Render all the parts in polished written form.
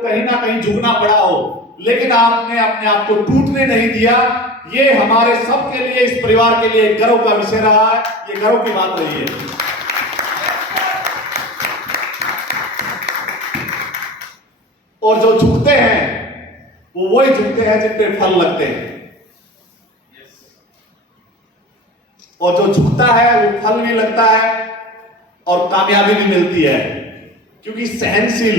कहीं ना कहीं झुकना पड़ा हो, लेकिन आपने अपने आप को टूटने नहीं दिया। ये हमारे सबके लिए, इस परिवार के लिए गर्व का विषय रहा है, ये गर्व की बात रही है। और जो झुकते हैं वो वही झुकते हैं जिन पे फल लगते हैं, और जो झुकता है वो फल भी लगता है और कामयाबी भी मिलती है। क्योंकि सहनशील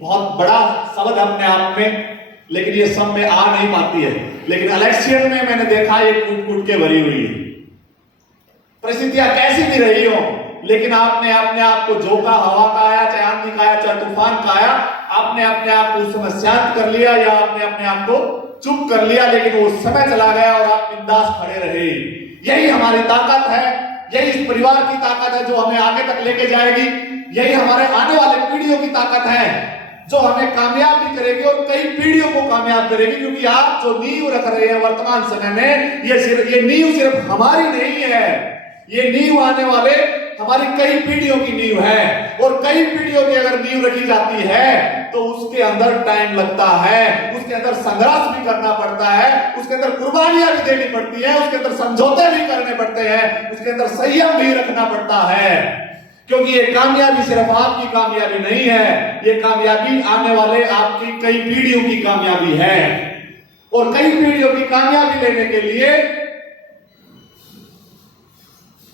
बहुत बड़ा शब्द अपने आप में, लेकिन ये सब में आ नहीं पाती है। लेकिन अलेक्सियन में मैंने देखा ये कूट कूट के भरी हुई है। परिस्थितियां कैसी भी रही हो, लेकिन आपने अपने आप को झोंका, हवा का आया, चाहे आंधी का आया, चाहे तूफान का आया, आपने अपने आप को उस समय शांत कर लिया या आपने अपने आप को चुप कर लिया, लेकिन वो समय चला गया और आप बिंदास खड़े रहे। यही हमारी ताकत है, यही इस परिवार की ताकत है जो हमें आगे तक लेके जाएगी। यही हमारे आने वाले पीढ़ियों की ताकत है जो हमें कामयाब भी करेगी और कई पीढ़ियों को कामयाब करेगी। क्योंकि आप जो नींव रख रहे हैं वर्तमान समय में, ये नींव सिर्फ हमारी नहीं है, ये नींव आने वाले हमारी कई पीढ़ियों की नींव है। और कई पीढ़ियों की अगर नींव रखी जाती है तो उसके अंदर टाइम लगता है, उसके अंदर संघर्ष भी करना पड़ता है, उसके अंदर कुर्बानियां भी देनी पड़ती है, उसके अंदर समझौते भी करने पड़ते हैं, उसके अंदर संयम भी रखना पड़ता है। क्योंकि ये कामयाबी सिर्फ आपकी कामयाबी नहीं है, ये कामयाबी आने वाले आपकी कई पीढ़ियों की कामयाबी है। और कई पीढ़ियों की कामयाबी लेने के लिए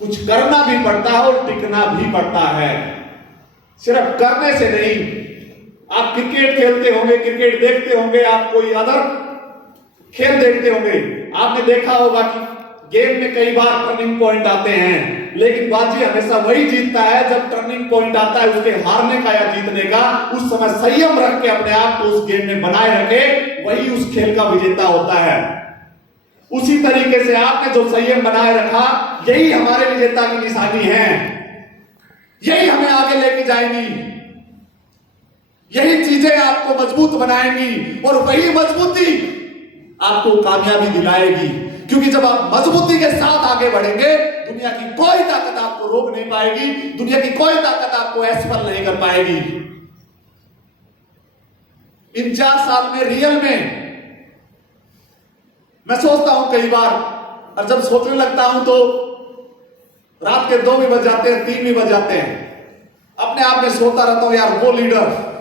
कुछ करना भी पड़ता है और टिकना भी पड़ता है, सिर्फ करने से नहीं। आप क्रिकेट खेलते होंगे, क्रिकेट देखते होंगे, आप कोई अदर खेल देखते होंगे, आपने देखा होगा कि गेम में कई बार टर्निंग पॉइंट आते हैं, लेकिन बाजी हमेशा वही जीतता है जब टर्निंग पॉइंट आता है उसके हारने का या जीतने का। उस समय संयम रख के अपने आप को उस गेम में बनाए रखे, वही उस खेल का विजेता होता है। उसी तरीके से आपने जो संयम बनाए रखा, यही हमारे विजेता की निशानी है, यही हमें आगे लेके जाएंगी, यही चीजें आपको मजबूत बनाएंगी और वही मजबूती आपको कामयाबी दिलाएगी। क्योंकि जब आप मजबूती के साथ आगे बढ़ेंगे, दुनिया की कोई ताकत आपको रोक नहीं पाएगी, दुनिया की कोई ताकत आपको असफल नहीं कर पाएगी। इन 4 साल में रियल में मैं सोचता हूं कई बार, और जब सोचने लगता हूं तो रात के 2 भी बज जाते हैं, 3 भी बज जाते हैं। अपने आप में सोचता रहता हूं, यार वो लीडर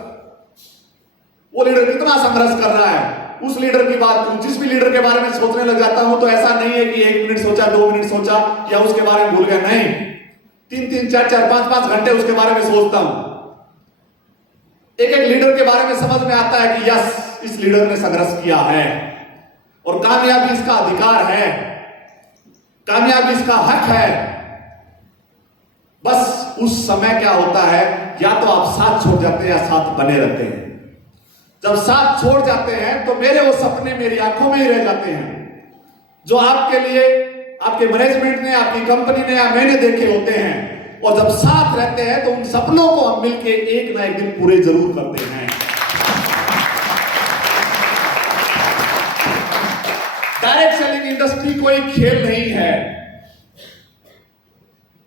कितना संघर्ष कर रहा है। उस लीडर की बात करूं, जिस भी लीडर के बारे में सोचने लग जाता हूं तो ऐसा नहीं है कि 1 मिनट सोचा, 2 मिनट सोचा या उसके बारे में भूल गया, नहीं, 3-3, 4-4, 5-5 घंटे उसके बारे में सोचता हूं। एक लीडर के बारे में समझ में आता है कि यस, इस लीडर ने संघर्ष किया है और कामयाबी इसका अधिकार है, कामयाबी इसका हक है। बस उस समय क्या होता है, या तो आप साथ छोड़ जाते हैं या साथ बने रहते हैं। जब साथ छोड़ जाते हैं तो मेरे वो सपने मेरी आंखों में ही रह जाते हैं जो आपके लिए आपके मैनेजमेंट ने, आपकी कंपनी ने या मैंने देखे होते हैं। और जब साथ रहते हैं तो उन सपनों को हम मिलके एक ना एक दिन पूरे जरूर करते हैं। डायरेक्ट सेलिंग इंडस्ट्री कोई खेल नहीं है,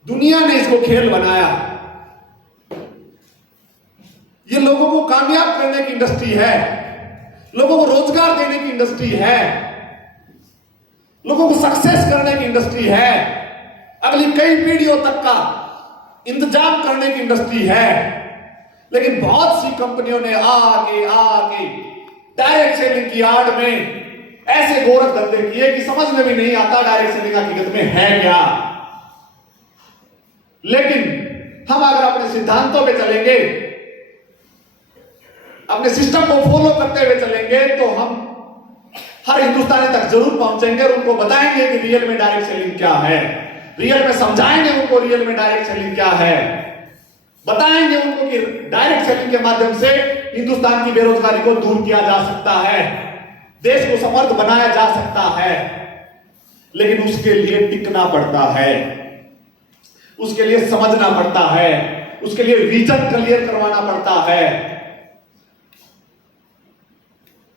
दुनिया ने इसको खेल बनाया। ये लोगों को कामयाब करने की इंडस्ट्री है, लोगों को रोजगार देने की इंडस्ट्री है, लोगों को सक्सेस करने की इंडस्ट्री है, अगली कई पीढ़ियों तक का इंतजाम करने की इंडस्ट्री है। लेकिन बहुत सी कंपनियों ने आके डायरेक्ट सेलिंग की आड़ में ऐसे गोरख धंधे किए कि समझ में भी नहीं आता डायरेक्ट सेलिंग हकीकत में है क्या। लेकिन हम अगर अपने सिद्धांतों पे चलेंगे, अपने सिस्टम को फॉलो करते हुए चलेंगे, तो हम हर हिंदुस्तानी तक जरूर पहुंचेंगे और उनको बताएंगे कि रियल में डायरेक्ट सेलिंग क्या है, रियल में समझाएंगे उनको रियल में डायरेक्ट सेलिंग क्या है, बताएंगे उनको कि डायरेक्ट सेलिंग के माध्यम से हिंदुस्तान की बेरोजगारी को दूर किया जा सकता है, देश को समृद्ध बनाया जा सकता है। लेकिन उसके लिए टिकना पड़ता है, उसके लिए समझना पड़ता है, उसके लिए विजन क्लियर करवाना पड़ता है।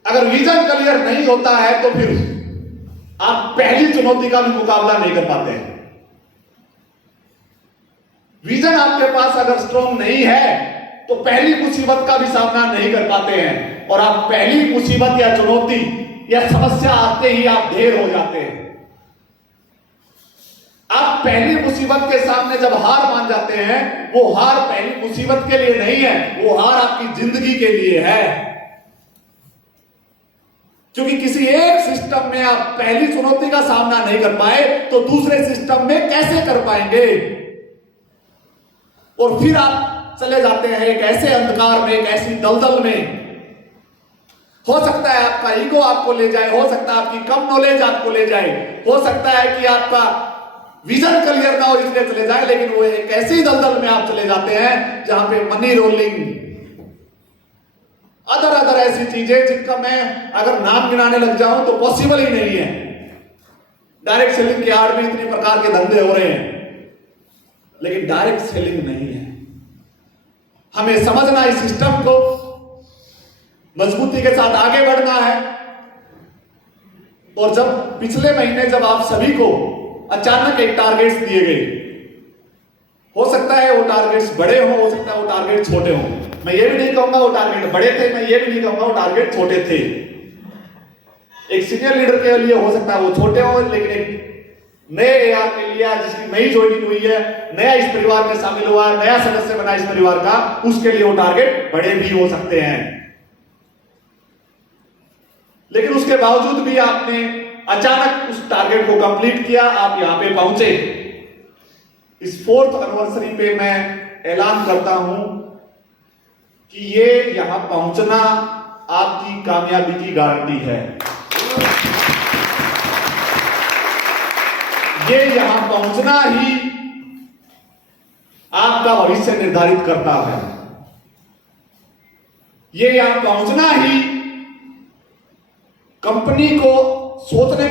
अगर विजन क्लियर नहीं होता है तो फिर आप पहली चुनौती का भी मुकाबला नहीं कर पाते हैं। विजन आपके पास अगर स्ट्रॉन्ग नहीं है तो पहली मुसीबत का भी सामना नहीं कर पाते हैं, और आप पहली मुसीबत या चुनौती या समस्या आते ही आप ढेर हो जाते हैं। आप पहली मुसीबत के सामने जब हार मान जाते हैं, वो हार पहली मुसीबत के लिए नहीं है, वो हार आपकी जिंदगी के लिए है। क्योंकि किसी एक सिस्टम में आप पहली चुनौती का सामना नहीं कर पाए तो दूसरे सिस्टम में कैसे कर पाएंगे? और फिर आप चले जाते हैं एक ऐसे अंधकार में, एक ऐसी दलदल में। हो सकता है आपका ईगो आपको ले जाए, हो सकता है आपकी कम नॉलेज आपको ले जाए, हो सकता है कि आपका विजन क्लियर ना हो इसलिए चले जाए, लेकिन वो एक ऐसी दलदल में आप चले जाते हैं जहां पे मनी रोलिंग, अदर ऐसी चीजें जिनका मैं अगर नाम गिनाने लग जाऊं तो पॉसिबल ही नहीं है। डायरेक्ट सेलिंग की आड़ में इतने प्रकार के धंधे हो रहे हैं, लेकिन डायरेक्ट सेलिंग नहीं है। हमें समझना इस सिस्टम को, मजबूती के साथ आगे बढ़ना है। और जब पिछले महीने जब आप सभी को अचानक एक टारगेट्स दिए गए, हो सकता है वो टारगेट्स बड़े हो सकता है वो टारगेट छोटे हो। मैं ये भी नहीं कहूंगा वो टारगेट बड़े थे, मैं ये भी नहीं कहूंगा वो टारगेट छोटे थे। एक सीनियर लीडर के लिए हो सकता है वो छोटे हो, लेकिन एक नए एआर के लिए जिसकी नई ज्वाइनिंग हुई है, नया इस परिवार में शामिल हुआ है, नया सदस्य बना इस परिवार का, उसके लिए वो टारगेट बड़े भी हो सकते हैं। लेकिन उसके बावजूद भी आपने अचानक उस टारगेट को कंप्लीट किया, आप यहां पे पहुंचे। इस 4th एनिवर्सरी पे मैं ऐलान करता हूं कि ये यहां पहुंचना आपकी कामयाबी की गारंटी है। ये यहां पहुंचना ही आपका भविष्य निर्धारित करता है। ये यहां पहुंचना ही कंपनी को सोचने पे